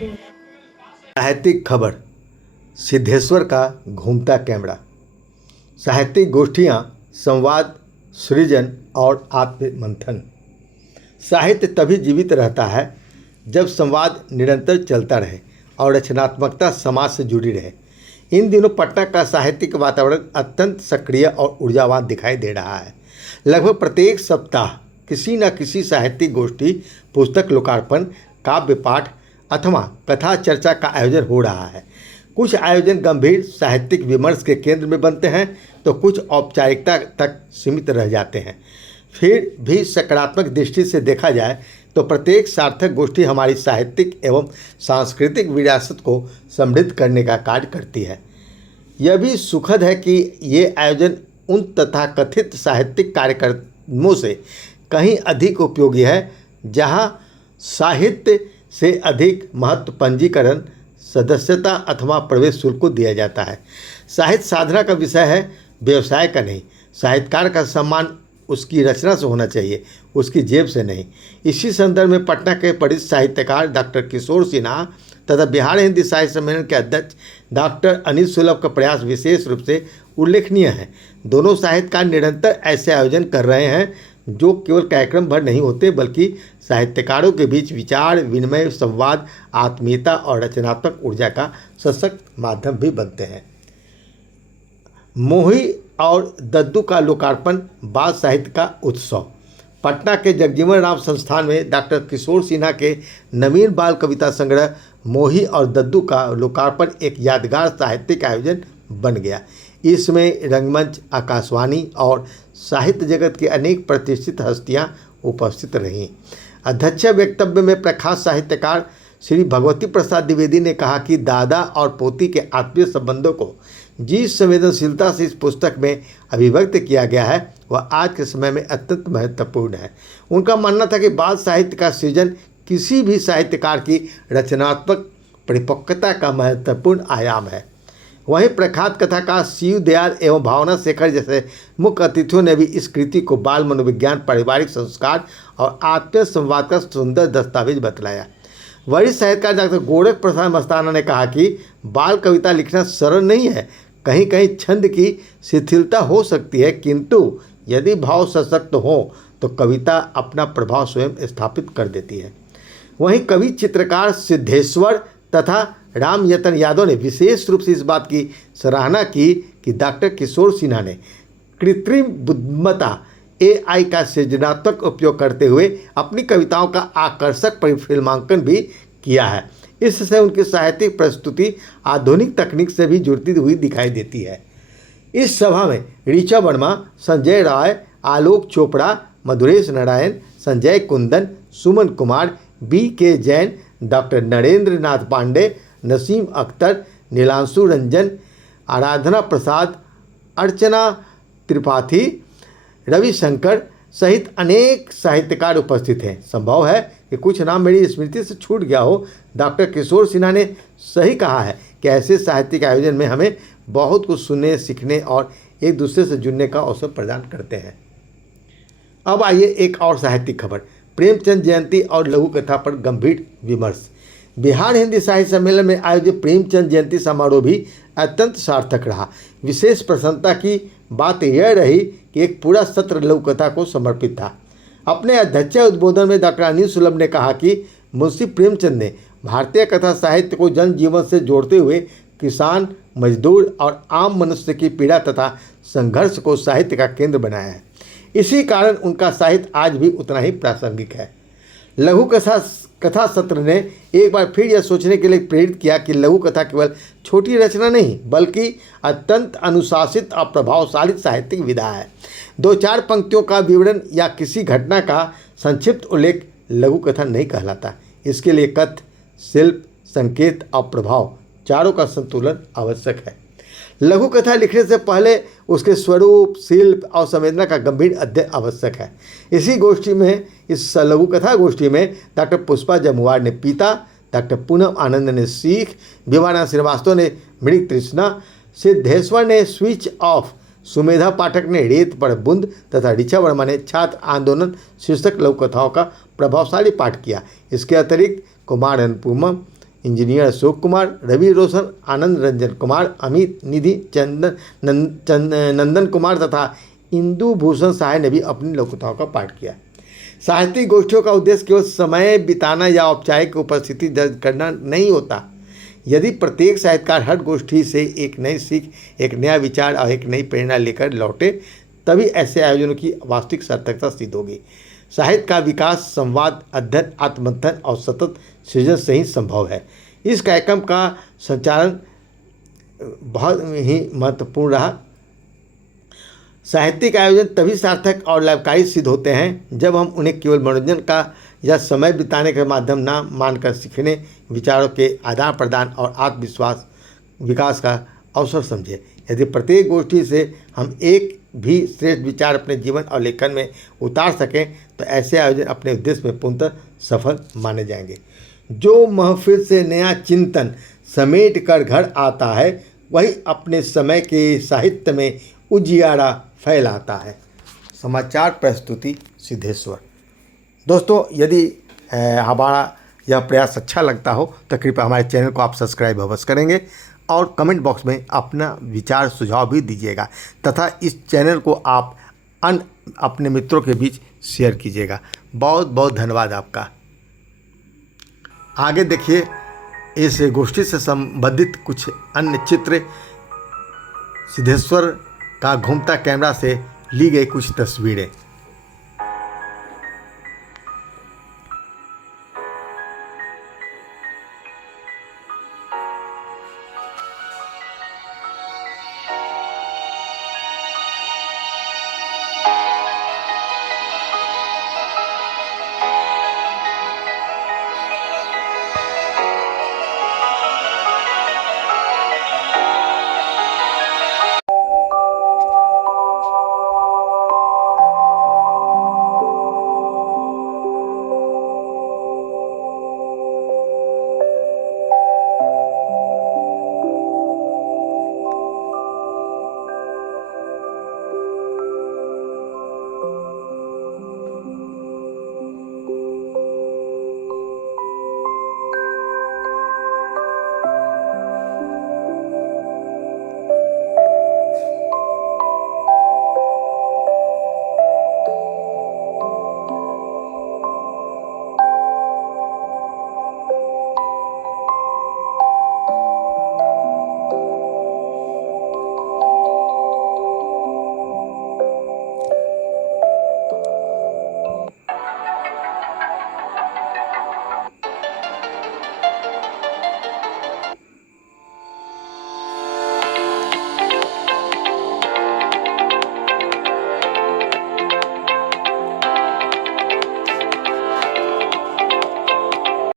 साहित्यिक खबर। सिद्धेश्वर का घूमता कैमरा। साहित्यिक गोष्ठियाँ, संवाद, सृजन और आत्ममंथन। साहित्य तभी जीवित रहता है जब संवाद निरंतर चलता रहे और रचनात्मकता समाज से जुड़ी रहे। इन दिनों पटना का साहित्यिक वातावरण अत्यंत सक्रिय और ऊर्जावान दिखाई दे रहा है। लगभग प्रत्येक सप्ताह किसी न किसी साहित्यिक गोष्ठी, पुस्तक लोकार्पण, काव्य पाठ अथवा कथा चर्चा का आयोजन हो रहा है। कुछ आयोजन गंभीर साहित्यिक विमर्श के केंद्र में बनते हैं तो कुछ औपचारिकता तक सीमित रह जाते हैं। फिर भी सकारात्मक दृष्टि से देखा जाए तो प्रत्येक सार्थक गोष्ठी हमारी साहित्यिक एवं सांस्कृतिक विरासत को समृद्ध करने का कार्य करती है। यह भी सुखद है कि ये आयोजन उन तथाकथित साहित्यिक कार्यक्रमों से कहीं अधिक उपयोगी है जहां साहित्य से अधिक महत्व पंजीकरण, सदस्यता अथवा प्रवेश शुल्क को दिया जाता है। साहित्य साधना का विषय है, व्यवसाय का नहीं। साहित्यकार का सम्मान उसकी रचना से होना चाहिए, उसकी जेब से नहीं। इसी संदर्भ में पटना के परिचित साहित्यकार डॉक्टर किशोर सिन्हा तथा बिहार हिंदी साहित्य सम्मेलन के अध्यक्ष डॉक्टर अनिल सुलभ का प्रयास विशेष रूप से उल्लेखनीय है। दोनों साहित्यकार निरंतर ऐसे आयोजन कर रहे हैं जो केवल कार्यक्रम भर नहीं होते बल्कि साहित्यकारों के बीच विचार विनिमय, संवाद, आत्मीयता और रचनात्मक ऊर्जा का सशक्त माध्यम भी बनते हैं। मोही और दद्दू का लोकार्पण बाल साहित्य का उत्सव। पटना के जगजीवन राम संस्थान में डॉक्टर किशोर सिन्हा के नवीन बाल कविता संग्रह मोही और दद्दू का लोकार्पण एक यादगार साहित्यिक आयोजन बन गया। इसमें रंगमंच, आकाशवाणी और साहित्य जगत की अनेक प्रतिष्ठित हस्तियां उपस्थित रहीं। अध्यक्ष वक्तव्य में प्रख्यात साहित्यकार श्री भगवती प्रसाद द्विवेदी ने कहा कि दादा और पोती के आत्मीय संबंधों को जिस संवेदनशीलता से इस पुस्तक में अभिव्यक्त किया गया है वह आज के समय में अत्यंत महत्वपूर्ण है। उनका मानना था कि बाल साहित्य का सृजन किसी भी साहित्यकार की रचनात्मक परिपक्वता का महत्वपूर्ण आयाम है। वहीं प्रख्यात कथाकार शिव दयाल एवं भावना शेखर जैसे मुख्य अतिथियों ने भी इस कृति को बाल मनोविज्ञान, पारिवारिक संस्कार और आत्मीय संवाद का सुंदर दस्तावेज बतलाया। वरिष्ठ साहित्यकार डॉक्टर गोरख प्रसाद मस्ताना ने कहा कि बाल कविता लिखना सरल नहीं है। कहीं कहीं छंद की शिथिलता हो सकती है, किंतु यदि भाव सशक्त हो तो कविता अपना प्रभाव स्वयं स्थापित कर देती है। वहीं कवि चित्रकार सिद्धेश्वर तथा राम यतन यादव ने विशेष रूप से इस बात की सराहना की कि डॉक्टर किशोर सिन्हा ने कृत्रिम बुद्धिमत्ता AI का सृजनात्मक उपयोग करते हुए अपनी कविताओं का आकर्षक परिफिल्मांकन भी किया है। इससे उनकी साहित्यिक प्रस्तुति आधुनिक तकनीक से भी जुड़ती हुई दिखाई देती है। इस सभा में ऋचा वर्मा, संजय राय, आलोक चोपड़ा, मधुरेश नारायण, संजय कुंदन, सुमन कुमार, BK जैन, डॉक्टर नरेंद्र नाथ पांडे, नसीम अख्तर, नीलांशु रंजन, आराधना प्रसाद, अर्चना त्रिपाठी, रविशंकर सहित अनेक साहित्यकार उपस्थित हैं। संभव है कि कुछ नाम मेरी स्मृति से छूट गया हो। डॉक्टर किशोर सिन्हा ने सही कहा है कि ऐसे साहित्यिक आयोजन में हमें बहुत कुछ सुनने, सीखने और एक दूसरे से जुड़ने का अवसर प्रदान करते हैं। अब आइए एक और साहित्यिक खबर। प्रेमचंद जयंती और लघु कथा पर गंभीर विमर्श। बिहार हिंदी साहित्य सम्मेलन में आयोजित प्रेमचंद जयंती समारोह भी अत्यंत सार्थक रहा। विशेष प्रसन्नता की बात यह रही कि एक पूरा सत्र लघु कथा को समर्पित था। अपने अध्यक्ष उद्बोधन में डॉक्टर अनिल सुलभ ने कहा कि मुंशी प्रेमचंद ने भारतीय कथा साहित्य को जनजीवन से जोड़ते हुए किसान, मजदूर और आम मनुष्य की पीड़ा तथा संघर्ष को साहित्य का केंद्र बनाया है। इसी कारण उनका साहित्य आज भी उतना ही प्रासंगिक है। लघु कथा सत्र ने एक बार फिर यह सोचने के लिए प्रेरित किया कि लघु कथा केवल छोटी रचना नहीं बल्कि अत्यंत अनुशासित और प्रभावशाली साहित्यिक विधा है। 2-4 पंक्तियों का विवरण या किसी घटना का संक्षिप्त उल्लेख लघु कथा नहीं कहलाता। इसके लिए कथ्य, शिल्प, संकेत और प्रभाव चारों का संतुलन आवश्यक है। लघु कथा लिखने से पहले उसके स्वरूप, शिल्प और संवेदना का गंभीर अध्ययन आवश्यक है। इस लघु कथा गोष्ठी में डॉक्टर पुष्पा जमुआर ने पीता, डॉक्टर पूनम आनंद ने सीख, विवाना श्रीवास्तव ने मृग तृष्णा, सिद्धेश्वर ने स्विच ऑफ, सुमेधा पाठक ने रेत पर बूंद तथा ऋचा वर्मा ने छात्र आंदोलन शीर्षक लघु कथाओं का प्रभावशाली पाठ किया। इसके अतिरिक्त कुमार अनुपुमा, इंजीनियर अशोक कुमार, रवि रोशन, आनंद रंजन कुमार, अमित निधि, नंदन कुमार तथा इंदु भूषण सहाय ने भी अपनी लघुकथाओं का पाठ किया। साहित्यिक गोष्ठियों का उद्देश्य केवल समय बिताना या औपचारिक उपस्थिति दर्ज करना नहीं होता। यदि प्रत्येक साहित्यकार हर गोष्ठी से एक नई सीख, एक नया विचार और एक नई प्रेरणा लेकर लौटे, तभी ऐसे आयोजनों की वास्तविक सार्थकता सिद्ध होगी। साहित्य का विकास संवाद, अध्ययन, आत्ममंथन और सतत सृजन से ही संभव है। इस कार्यक्रम का संचालन बहुत ही महत्वपूर्ण रहा। साहित्यिक आयोजन तभी सार्थक और लाभकारी सिद्ध होते हैं जब हम उन्हें केवल मनोरंजन का या समय बिताने का माध्यम न मानकर सीखने, विचारों के आदान प्रदान और आत्मविश्वास विकास का अवसर समझें। यदि प्रत्येक गोष्ठी से हम एक भी श्रेष्ठ विचार अपने जीवन और लेखन में उतार सकें तो ऐसे आयोजन अपने उद्देश्य में पूर्णतः सफल माने जाएंगे। जो महफिल से नया चिंतन समेट कर घर आता है, वही अपने समय के साहित्य में उजियारा फैलाता है। समाचार प्रस्तुति सिद्धेश्वर। दोस्तों, यदि हमारा यह प्रयास अच्छा लगता हो तो कृपया हमारे चैनल को आप सब्सक्राइब अवश्य करेंगे और कमेंट बॉक्स में अपना विचार सुझाव भी दीजिएगा तथा इस चैनल को आप अपने मित्रों के बीच शेयर कीजिएगा। बहुत बहुत धन्यवाद आपका। आगे देखिए इस गोष्ठी से संबंधित कुछ अन्य चित्र, सिद्धेश्वर का घूमता कैमरा से ली गई कुछ तस्वीरें।